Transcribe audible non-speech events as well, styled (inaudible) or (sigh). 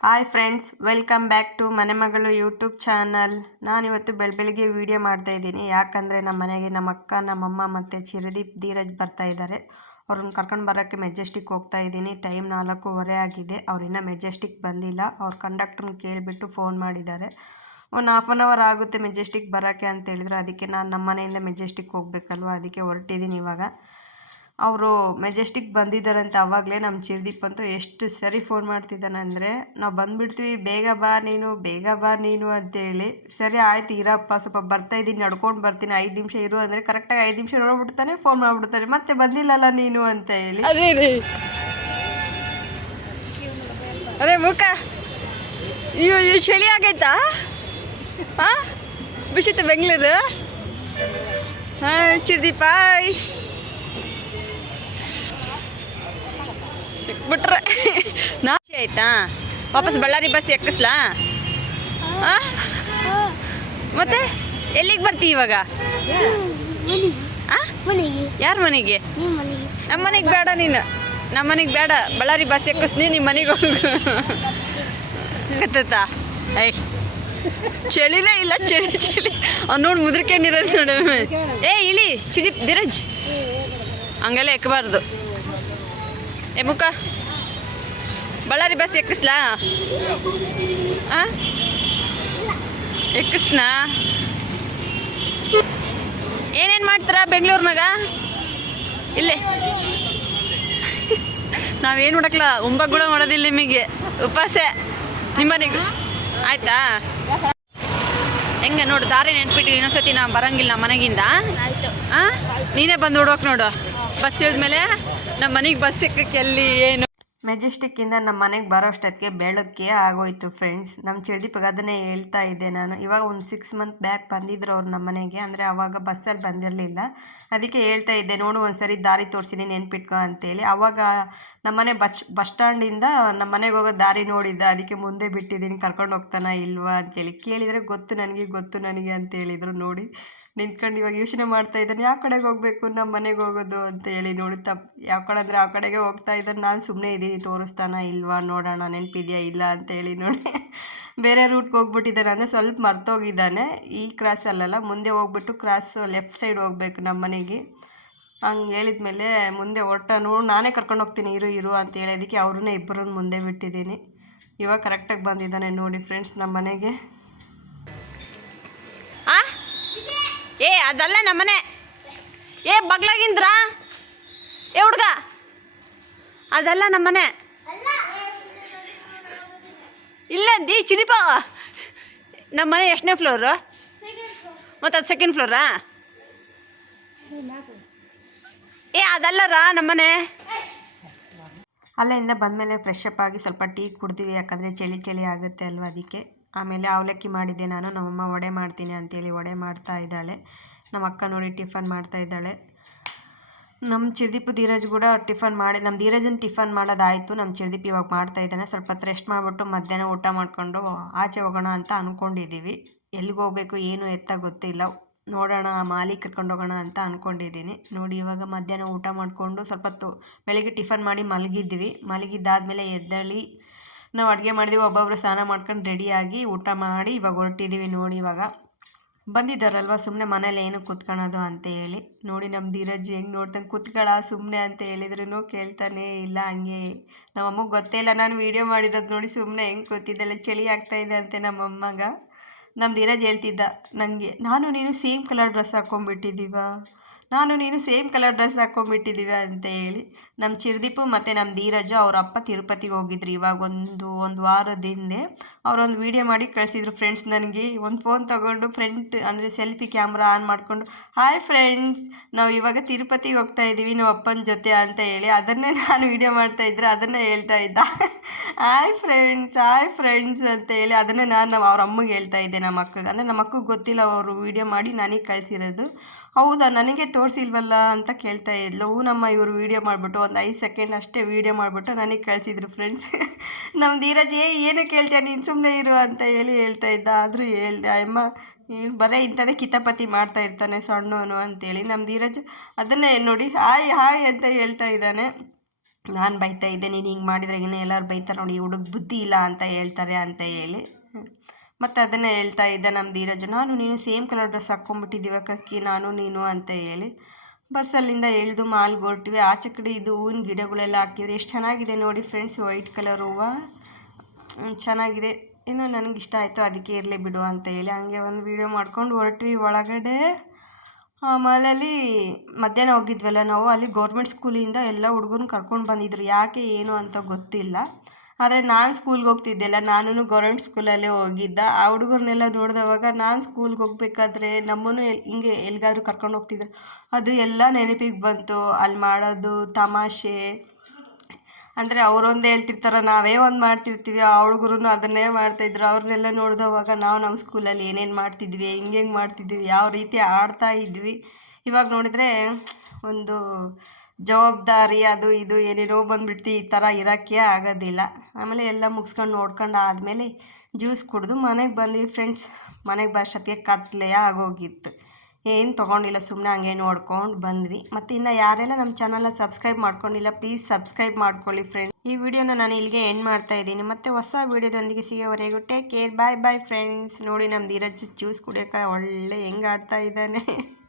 Hi friends welcome back to ಮನೆ ಮಗಳು YouTube channel ನಾನಿವತ್ತು ಬೆಳ ಬೆಳಿಗ್ಗೆ ವೀಡಿಯೋ ಮಾಡ್ತಾ ಇದ್ದೀನಿ. ಯಾಕಂದರೆ ನಮ್ಮ ಮನೆಗೆ ನಮ್ಮ ಅಕ್ಕ ನಮ್ಮಮ್ಮ ಮತ್ತು ಚಿರದೀಪ್ ಧೀರಜ್ ಬರ್ತಾ ಇದ್ದಾರೆ. ಅವ್ರನ್ನ ಕರ್ಕೊಂಡು ಬರೋಕ್ಕೆ ಮೆಜೆಸ್ಟಿಕ್ ಹೋಗ್ತಾ ಇದ್ದೀನಿ. ಟೈಮ್ ನಾಲ್ಕೂವರೆ ಆಗಿದೆ. ಅವ್ರು ಇನ್ನೂ ಮೆಜೆಸ್ಟಿಕ್ ಬಂದಿಲ್ಲ. ಅವ್ರ ಕಂಡಕ್ಟ್ರನ್ನ ಕೇಳಿಬಿಟ್ಟು ಫೋನ್ ಮಾಡಿದ್ದಾರೆ. ಒಂದು ಹಾಫ್ ಆನ್ ಅವರ್ ಆಗುತ್ತೆ ಮೆಜೆಸ್ಟಿಕ್ ಬರೋಕ್ಕೆ ಅಂತ ಹೇಳಿದ್ರೆ, ಅದಕ್ಕೆ ನಾನು ನಮ್ಮ ಮನೆಯಿಂದ ಮೆಜೆಸ್ಟಿಕ್ ಹೋಗಬೇಕಲ್ವ? ಅದಕ್ಕೆ ಹೊರಟಿದ್ದೀನಿ ಇವಾಗ. ಅವರು ಮೆಜೆಸ್ಟಿಕ್ ಬಂದಿದ್ದಾರಂತೆ ಆವಾಗಲೇ ನಮ್ಮ ಚಿರದೀಪ್ ಅಂತೂ ಎಷ್ಟು ಸರಿ ಫೋನ್ ಮಾಡ್ತಿದ್ದಾನೆ ಅಂದರೆ ನಾವು ಬಂದುಬಿಡ್ತೀವಿ, ಬೇಗ ಬಾ ನೀನು, ಬೇಗ ಬಾ ನೀನು ಅಂತೇಳಿ. ಸರಿ ಆಯ್ತು, ಇರಪ್ಪ, ಸ್ವಲ್ಪ ಬರ್ತಾ ಇದ್ದೀನಿ, ನಡ್ಕೊಂಡು ಬರ್ತೀನಿ, ಐದು ನಿಮಿಷ ಇರು ಅಂದರೆ ಕರೆಕ್ಟಾಗಿ ಐದು ನಿಮಿಷ ನೋಡ್ಬಿಡ್ತಾನೆ ಫೋನ್ ಮಾಡಿಬಿಡ್ತಾನೆ, ಮತ್ತೆ ಬಂದಿಲ್ಲಲ್ಲ ನೀನು ಅಂತ ಹೇಳಿ ಅದೇ ಅರೆ, ಮುಖ. ಅಯ್ಯೋ ಅಯ್ಯೋ, ಚಳಿ ಆಗೈತಾ? ಹಾಂ? ಬಿಸಿತ್ತು ಬೆಂಗಳೂರು? ಹಾಂ ಚಿರ್ದೀಪಾಯ್ ಸಿಕ್ಬಿಟ್ರೆ. ನಾ ಆಯ್ತಾ? ವಾಪಸ್ ಬಳ್ಳಾರಿ ಬಸ್ ಎಕ್ಕಿಸ್ಲಾ? ಮತ್ತೆ ಎಲ್ಲಿಗೆ ಬರ್ತೀವಿ ಇವಾಗ? ಯಾರ ಮನೆಗೆ? ನಿಮ್ಮ ಮನೆಗೆ ಬೇಡ ನೀನು. ನಮ್ಮ ಮನೆಗೆ ಬೇಡ. ಬಳ್ಳಾರಿ ಬಸ್ ಎಕ್ಕಿಸ್ತೀನಿ ನಿಮ್ಮ ಮನೆಗೆ ಹೋಗು. ಗೊತ್ತಾ ಐ ಚಳಿಲೇ ಇಲ್ಲ, ಚಳಿ ಚಳಿ. ಅವ್ನು ನೋಡಿ ಮುದ್ರಿಕೊಂಡಿರೋದು ನೋಡಿ. ಏ ಇಳಿ, ಚಿದಿಪ್, ಧೀರಜ್. ಹಂಗೆಲ್ಲ ಎಕ್ಕಬಾರ್ದು ಏ ಮುಖ. ಬಳ್ಳಾರಿ ಬಸ್ ಎಕ್ಕಿಸ್ಲಾ? ಹಾಂ ಎಕ್ಕಿಸ್ನಾ? ಏನೇನು ಮಾಡ್ತಾರ ಬೆಂಗಳೂರಿನಾಗ? ಇಲ್ಲೇ. ನಾವೇನು ಮಾಡಕ್ಲ? ಉಂಬಾಗ ಕೂಡ ಮಾಡೋದಿಲ್ಲ ನಿಮಗೆ. ಉಪವಾಸ. ನಿಮ್ಮನೆಗೆ. ಆಯ್ತಾ? ಹೆಂಗೆ ನೋಡು, ದಾರಿ ನೆನ್ಪಿಟ್ಟು ಇನ್ನೊಂದ್ಸತಿ ನಾನು ಬರಂಗಿಲ್ಲ ಮನೆಗಿಂದ. ಹಾಂ ನೀನೇ ಬಂದು ಹುಡುಕ್ ನೋಡು. ಬಸ್ ಇಳಿದ್ಮೇಲೆ ನಮ್ಮ ಮನೆಗೆ ಬಸ್ ಸಿಕ್ಕಕ್ಕೆ ಎಲ್ಲಿ, ಏನು? ಮೆಜೆಸ್ಟಿಕ್ಕಿಂದ ನಮ್ಮ ಮನೆಗೆ ಬರೋ ಅಷ್ಟೊತ್ತಿಗೆ ಬೆಳಗ್ಗೆ ಆಗೋಯ್ತು ಫ್ರೆಂಡ್ಸ್. ನಮ್ಮ ಚಿರ್ದೀಪಿಗೆ ಅದನ್ನೇ ಹೇಳ್ತಾ ಇದ್ದೆ ನಾನು. ಇವಾಗ ಒಂದು ಸಿಕ್ಸ್ ಮಂತ್ ಬ್ಯಾಕ್ ಬಂದಿದ್ರು ಅವ್ರು ನಮ್ಮ ಮನೆಗೆ. ಅಂದರೆ ಆವಾಗ ಬಸ್ಸಲ್ಲಿ ಬಂದಿರಲಿಲ್ಲ. ಅದಕ್ಕೆ ಹೇಳ್ತಾ ಇದ್ದೆ, ನೋಡು ಒಂದು ಸರಿ ದಾರಿ ತೋರಿಸಿನಿ ನೆನ್ಪಿಟ್ಕೊ ಅಂತೇಳಿ. ಆವಾಗ ನಮ್ಮನೆ ಬಸ್ ಬಸ್ ಸ್ಟ್ಯಾಂಡಿಂದ ನಮ್ಮ ಮನೆಗೆ ಹೋಗೋ ದಾರಿ ನೋಡಿದ್ದ. ಅದಕ್ಕೆ ಮುಂದೆ ಬಿಟ್ಟಿದ್ದೀನಿ, ಕರ್ಕೊಂಡು ಹೋಗ್ತಾನ ಇಲ್ವಾ ಅಂತೇಳಿ. ಕೇಳಿದರೆ ಗೊತ್ತು, ನನಗೆ ಗೊತ್ತು, ನನಗೆ ಅಂತ ಹೇಳಿದರು ನೋಡಿ. ನಿಂತ್ಕೊಂಡು ಇವಾಗ ಯೋಚನೆ ಮಾಡ್ತಾ ಇದ್ದಾನೆ, ಯಾವ ಕಡೆಗೆ ಹೋಗಬೇಕು? ನಮ್ಮ ಮನೆಗೆ ಹೋಗೋದು? ಅಂತ ಹೇಳಿ ನೋಡಿ ತಪ್ಪು ಯಾವ ಕಡೆ ಅಂದರೆ ಆ ಕಡೆಗೆ ಹೋಗ್ತಾ ಇದ್ದಾನೆ. ನಾನು ಸುಮ್ಮನೆ ಇದ್ದೀನಿ, ತೋರಿಸ್ತಾನ ಇಲ್ವಾ? ನೋಡೋಣ, ನೆನಪಿದೆಯಾ ಇಲ್ಲ ಅಂತ ಹೇಳಿ ನೋಡಿ. ಬೇರೆ ರೂಟ್ಗೆ ಹೋಗ್ಬಿಟ್ಟಿದ್ದಾನೆ ಅಂದರೆ ಸ್ವಲ್ಪ ಮರ್ತೋಗಿದ್ದಾನೆ. ಈ ಕ್ರಾಸಲ್ಲಲ್ಲ ಮುಂದೆ ಹೋಗ್ಬಿಟ್ಟು ಕ್ರಾಸ್ ಲೆಫ್ಟ್ ಸೈಡ್ ಹೋಗ್ಬೇಕು ನಮ್ಮ ಮನೆಗೆ. ಹಂಗೆ ಹೇಳಿದ್ಮೇಲೆ ಮುಂದೆ ಹೊರಟನು ನಾನೇ ಕರ್ಕೊಂಡು ಹೋಗ್ತೀನಿ, ಇರು ಇರು ಅಂತ ಹೇಳೋದಕ್ಕೆ ಅವ್ರನ್ನೇ ಇಬ್ಬರನ್ನ ಮುಂದೆ ಬಿಟ್ಟಿದ್ದೀನಿ. ಇವಾಗ ಕರೆಕ್ಟಾಗಿ ಬಂದಿದ್ದಾನೆ ನೋಡಿ ಫ್ರೆಂಡ್ಸ್ ನಮ್ಮ ಮನೆಗೆ. ಏ, ಅದಲ್ಲ ನಮ್ಮನೆ. ಏ, ಬಗ್ಲಾಗಿಂದ್ರ? ಏ, ಹುಡ್ಗ. ಅದಲ್ಲ ನಮ್ಮನೆ. ಇಲ್ಲ, ದಿ, ಚಿದಿಪ. ನಮ್ಮನೆ ಎಷ್ಟನೇ ಫ್ಲೋರು? ಮತ್ತು ಅದು ಸೆಕೆಂಡ್ ಫ್ಲೋರಾ ಏ, ಅದಲ್ಲರ ನಮ್ಮನೆ? ಅಲ್ಲಿಂದ ಬಂದಮೇಲೆ ಫ್ರೆಶ್ ಅಪ್ ಆಗಿ ಸ್ವಲ್ಪ ಟೀ ಕುಡ್ತೀವಿ, ಯಾಕಂದರೆ ಚಳಿ ಚಳಿ ಆಗುತ್ತೆ ಅಲ್ವಾ ಅದಕ್ಕೆ. ಆಮೇಲೆ ಅವಲಕ್ಕಿ ಮಾಡಿದ್ದೆ ನಾನು. ನಮ್ಮಮ್ಮ ವಡೆ ಮಾಡ್ತೀನಿ ಅಂತೇಳಿ ವಡೆ ಮಾಡ್ತಾ ಇದ್ದಾಳೆ. ನಮ್ಮ ಅಕ್ಕ ನೋಡಿ ಟಿಫನ್ ಮಾಡ್ತಾ ಇದ್ದಾಳೆ. ನಮ್ಮ ಚಿರ್ದೀಪ್ ಧೀರಜ್ ಕೂಡ ಟಿಫನ್ ಮಾಡಿ, ನಮ್ಮ ಧೀರಜನ್ ಟಿಫನ್ ಮಾಡೋದಾಯಿತು. ನಮ್ಮ ಚಿರ್ದೀಪ್ ಇವಾಗ ಮಾಡ್ತಾ ಇದ್ದಾನೆ. ಸ್ವಲ್ಪ ಹೊತ್ತು ರೆಸ್ಟ್ ಮಾಡಿಬಿಟ್ಟು ಮಧ್ಯಾಹ್ನ ಊಟ ಮಾಡಿಕೊಂಡು ಆಚೆ ಹೋಗೋಣ ಅಂತ ಅಂದ್ಕೊಂಡಿದ್ದೀವಿ ಎಲ್ಲಿಗೆ ಹೋಗಬೇಕು, ಏನು ಎತ್ತ ಗೊತ್ತಿಲ್ಲ. ನೋಡೋಣ ಮಾಲಿ ಕರ್ಕೊಂಡು ಹೋಗೋಣ ಅಂತ ಅಂದ್ಕೊಂಡಿದ್ದೀನಿ ನೋಡಿ, ಇವಾಗ ಮಧ್ಯಾಹ್ನ ಊಟ ಮಾಡಿಕೊಂಡು ಸ್ವಲ್ಪ ಹೊತ್ತು ಬೆಳಗ್ಗೆ ಟಿಫನ್ ಮಾಡಿ ಮಲಗಿದ್ವಿ. ಮಲಗಿದ್ದಾದಮೇಲೆ ಎದ್ದೇಳಿ ನಾವು ಅಡುಗೆ ಮಾಡಿದೀವಿ ಒಬ್ಬೊಬ್ಬರು ಸ್ನಾನ ಮಾಡ್ಕೊಂಡು ರೆಡಿಯಾಗಿ ಊಟ ಮಾಡಿ ಇವಾಗ ಹೊರಟಿದ್ದೀವಿ ನೋಡಿ ಇವಾಗ. ಬಂದಿದ್ದಾರಲ್ವ ಸುಮ್ಮನೆ ಮನೇಲಿ ಏನು ಕೂತ್ಕೊಳ್ಳೋದು ಅಂತ ಹೇಳಿ. ನೋಡಿ ನಮ್ಮ ಧೀರಜ್ ಹೆಂಗೆ ನೋಡ್ತಂಗೆ ಕೂತ್ಕೊಳ್ಳ ಸುಮ್ಮನೆ ಅಂತ ಹೇಳಿದ್ರು ಕೇಳ್ತಾನೆ ಇಲ್ಲ ಹಂಗೆ. ನಮ್ಮಮ್ಮಗೆ ಗೊತ್ತೇ ಇಲ್ಲ, ನಾನು ವೀಡಿಯೋ ಮಾಡಿರೋದು ನೋಡಿ ಸುಮ್ಮನೆ ಹೆಂಗೆ ಕೂತಿದ್ದೆಲ್ಲ ಚಳಿ ಆಗ್ತಾ ಇದೆ ಅಂತೆ ನಮ್ಮಮ್ಮಗ ನಮ್ಮ ಧೀರಜ್ ಹೇಳ್ತಿದ್ದ ನನಗೆ ನಾನು ನೀನು ಸೇಮ್ ಕಲರ್ ಡ್ರೆಸ್ ಹಾಕ್ಕೊಂಬಿಟ್ಟಿದ್ದೀವ ನಾನು ನೀನು ಸೇಮ್ ಕಲರ್ ಡ್ರೆಸ್ ಹಾಕ್ಕೊಂಡ್ಬಿಟ್ಟಿದ್ದೀವಿ ಅಂತ ಹೇಳಿ ನಮ್ಮ ಚಿರ್ದೀಪು ಮತ್ತು ನಮ್ಮ ಧೀರಜು ಅವ್ರ ಅಪ್ಪ ತಿರುಪತಿಗೆ ಹೋಗಿದ್ರು ಇವಾಗ ಒಂದು ಒಂದು ವಾರದ ಹಿಂದೆ. ಅವರೊಂದು ವೀಡಿಯೋ ಮಾಡಿ ಕಳಿಸಿದ್ರು ಫ್ರೆಂಡ್ಸ್ ನನಗೆ. ಒಂದು ಫೋನ್ ತೊಗೊಂಡು ಫ್ರೆಂಟ್ ಅಂದರೆ ಸೆಲ್ಫಿ ಕ್ಯಾಮ್ರಾ ಆನ್ ಮಾಡಿಕೊಂಡು ಹಾಯ್ ಫ್ರೆಂಡ್ಸ್ ನಾವು ಇವಾಗ ತಿರುಪತಿಗೆ ಹೋಗ್ತಾ ಇದ್ದೀವಿ ನಮ್ಮ ಅಪ್ಪನ ಜೊತೆ ಅಂತ ಹೇಳಿ ಅದನ್ನೇ ನಾನು ವೀಡಿಯೋ ಮಾಡ್ತಾ ಇದ್ದರೆ ಅದನ್ನೇ ಹೇಳ್ತಾ ಇದ್ದ. ಹಾಯ್ ಫ್ರೆಂಡ್ಸ್ ಹಾಯ್ ಫ್ರೆಂಡ್ಸ್ ಅಂತ ಹೇಳಿ ಅದನ್ನೇ ನಾನು ನಮ್ಮ ಅವ್ರ ಅಮ್ಮಗೆ ಹೇಳ್ತಾ ಇದ್ದೆ ನಮ್ಮ ಅಕ್ಕಗೆ. ಅಂದರೆ ನಮ್ಮ ಅಕ್ಕಗೆ ಗೊತ್ತಿಲ್ಲ, ಅವರು ವೀಡಿಯೋ ಮಾಡಿ ನನಗೆ ಕಳಿಸಿರೋದು. ಹೌದಾ, ನನಗೆ ತೋರಿಸಿಲ್ವಲ್ಲ ಅಂತ ಕೇಳ್ತಾ ಇದ್ಲು. ನಮ್ಮ ಇವರು ವೀಡಿಯೋ ಮಾಡಿಬಿಟ್ಟು ಒಂದು ಐದು ಸೆಕೆಂಡ್ ಅಷ್ಟೇ ವೀಡಿಯೋ ಮಾಡಿಬಿಟ್ಟು ನನಗೆ ಕಳಿಸಿದ್ರು ಫ್ರೆಂಡ್ಸ್ (laughs) ನಮ್ಮ ಧೀರಜ್, ಏ, ಏನು ಕೇಳ್ತೀಯ? ನೀನು ಸುಮ್ಮನೆ ಇರು ಅಂತ ಹೇಳಿ ಹೇಳ್ತಾ ಇದ್ದ. ಆದರೂ ಹೇಳ್ದೆ ಅಮ್ಮ ಬರೀ ಇಂಥದ್ದೇ ಕಿತಾಪತಿ ಮಾಡ್ತಾ ಇರ್ತಾನೆ ಸಣ್ಣವನು ಅಂತೇಳಿ ನಮ್ಮ ಧೀರಜ್ ಅದನ್ನೇ ನೋಡಿ, ಹಾಯ್ ಹಾಯ್ ಅಂತ ಹೇಳ್ತಾ ಇದ್ದಾನೆ. ನಾನು ಬೈತಾ ಇದ್ದೆ, ನೀನು ಹಿಂಗೆ ಮಾಡಿದ್ರೆ ಇನ್ನು ಎಲ್ಲರೂ ಬೈತಾರೆ ನೋಡಿ ಹುಡುಗ ಬುದ್ಧಿ ಇಲ್ಲ ಅಂತ ಹೇಳ್ತಾರೆ ಅಂತ ಹೇಳಿ. ಮತ್ತು ಅದನ್ನೇ ಹೇಳ್ತಾ ಇದ್ದೆ ನಮ್ಮ ಧೀರಜ್. ನಾನು, ನೀನು ಸೇಮ್ ಕಲರ್ ಡ್ರೆಸ್ ಹಾಕ್ಕೊಂಬಿಟ್ಟಿದ್ದೀವ ಕಕ್ಕಿ, ನಾನು, ನೀನು ಅಂತ ಹೇಳಿ ಬಸ್ಸಲ್ಲಿಂದ ಇಳಿದು ಮಾಲ್ಗೆ ಹೊರಟ್ವಿ. ಆಚೆ ಕಡೆ ಇದು ಹೂವಿನ ಗಿಡಗಳೆಲ್ಲ ಹಾಕಿದ್ರೆ ಎಷ್ಟು ಚೆನ್ನಾಗಿದೆ ನೋಡಿ ಫ್ರೆಂಡ್ಸ್, ವೈಟ್ ಕಲರ್ ಹೂವು. ಚೆನ್ನಾಗಿದೆ. ಇನ್ನು ನನಗೆ ಇಷ್ಟ ಆಯಿತು, ಅದಕ್ಕೆ ಇರಲಿ ಬಿಡು ಅಂತ ಹೇಳಿ ಹಂಗೆ ಒಂದು ವೀಡಿಯೋ ಮಾಡ್ಕೊಂಡು ಹೊರಟ್ವಿ ಒಳಗಡೆ. ಆ ಮಾಲಲ್ಲಿ ಮಧ್ಯಾಹ್ನ ಹೋಗಿದ್ವಲ್ಲ ನಾವು, ಅಲ್ಲಿ ಗೌರ್ಮೆಂಟ್ ಸ್ಕೂಲಿಂದ ಎಲ್ಲ ಹುಡುಗರು ಕರ್ಕೊಂಡು ಬಂದಿದ್ರು. ಯಾಕೆ, ಏನು ಅಂತ ಗೊತ್ತಿಲ್ಲ. ಆದರೆ ನಾನು ಸ್ಕೂಲ್ಗೆ ಹೋಗ್ತಿದ್ದೆಲ್ಲ ನಾನು ಗೌರ್ಮೆಂಟ್ ಸ್ಕೂಲಲ್ಲೇ ಹೋಗಿದ್ದ. ಆ ಹುಡುಗರನ್ನೆಲ್ಲ ನೋಡಿದವಾಗ ನಾನು ಸ್ಕೂಲ್ಗೆ ಹೋಗ್ಬೇಕಾದ್ರೆ ನಮ್ಮನ್ನು ಹಿಂಗೆ ಎಲ್ಲಿಗಾದ್ರೂ ಕರ್ಕೊಂಡು ಹೋಗ್ತಿದ್ರು. ಅದು ಎಲ್ಲ ನೆನಪಿಗೆ ಬಂತು. ಅಲ್ಲಿ ಮಾಡೋದು ತಮಾಷೆ. ಅಂದರೆ ಅವರೊಂದು ಹೇಳ್ತಿರ್ತಾರೆ, ನಾವೇ ಒಂದು ಮಾಡ್ತಿರ್ತೀವಿ. ಆ ಹುಡುಗರು ಅದನ್ನೇ ಮಾಡ್ತಾಯಿದ್ರು. ಅವ್ರನ್ನೆಲ್ಲ ನೋಡಿದವಾಗ ನಾವು ನಮ್ಮ ಸ್ಕೂಲಲ್ಲಿ ಏನೇನು ಮಾಡ್ತಿದ್ವಿ ಹೆಂಗೆ ಮಾಡ್ತಿದ್ವಿ, ಯಾವ ರೀತಿ ಆಡ್ತಾ ಇದ್ವಿ. ಇವಾಗ ನೋಡಿದರೆ ಒಂದು ಜವಾಬ್ದಾರಿ, ಅದು ಇದು, ಏನೇನೋ ಬಂದ್ಬಿಡ್ತಿ, ಈ ಥರ ಇರೋಕ್ಕೆ ಆಗೋದಿಲ್ಲ. ಆಮೇಲೆ ಎಲ್ಲ ಮುಗಿಸ್ಕೊಂಡು ನೋಡ್ಕೊಂಡು ಆದಮೇಲೆ ಜ್ಯೂಸ್ ಕುಡಿದು ಮನೆಗೆ ಬಂದ್ವಿ ಫ್ರೆಂಡ್ಸ್ ಮನೆಗೆ ಬರೋಷ್ಟೊತ್ತಿಗೆ ಕತ್ಲೆ ಆಗೋಗಿತ್ತು. ಏನು ತೊಗೊಂಡಿಲ್ಲ ಸುಮ್ಮನೆ ಹಂಗೆ ನೋಡ್ಕೊಂಡು ಬಂದ್ವಿ. ಮತ್ತು ಇನ್ನು ಯಾರೆಲ್ಲ ನಮ್ಮ ಚಾನಲ್ನ ಸಬ್ಸ್ಕ್ರೈಬ್ ಮಾಡ್ಕೊಂಡಿಲ್ಲ ಪ್ಲೀಸ್ ಸಬ್ಸ್ಕ್ರೈಬ್ ಮಾಡ್ಕೊಳ್ಳಿ ಫ್ರೆಂಡ್ಸ್ ಈ ವಿಡಿಯೋನ ನಾನು ಇಲ್ಲಿಗೆ ಎಂಡ್ ಮಾಡ್ತಾ ಇದ್ದೀನಿ. ಮತ್ತೆ ಹೊಸ ವಿಡಿಯೋದೊಂದಿಗೆ ಸಿಗೋವರೆಗೂ take care bye bye friends ನೋಡಿ ನಮ್ಮ ಧೀರಜ್ ಜ್ಯೂಸ್ ಕುಡಿಯೋಕೆ ಒಳ್ಳೆ ಹೆಂಗೆ ಆಡ್ತಾ ಇದ್ದಾನೆ. (laughs)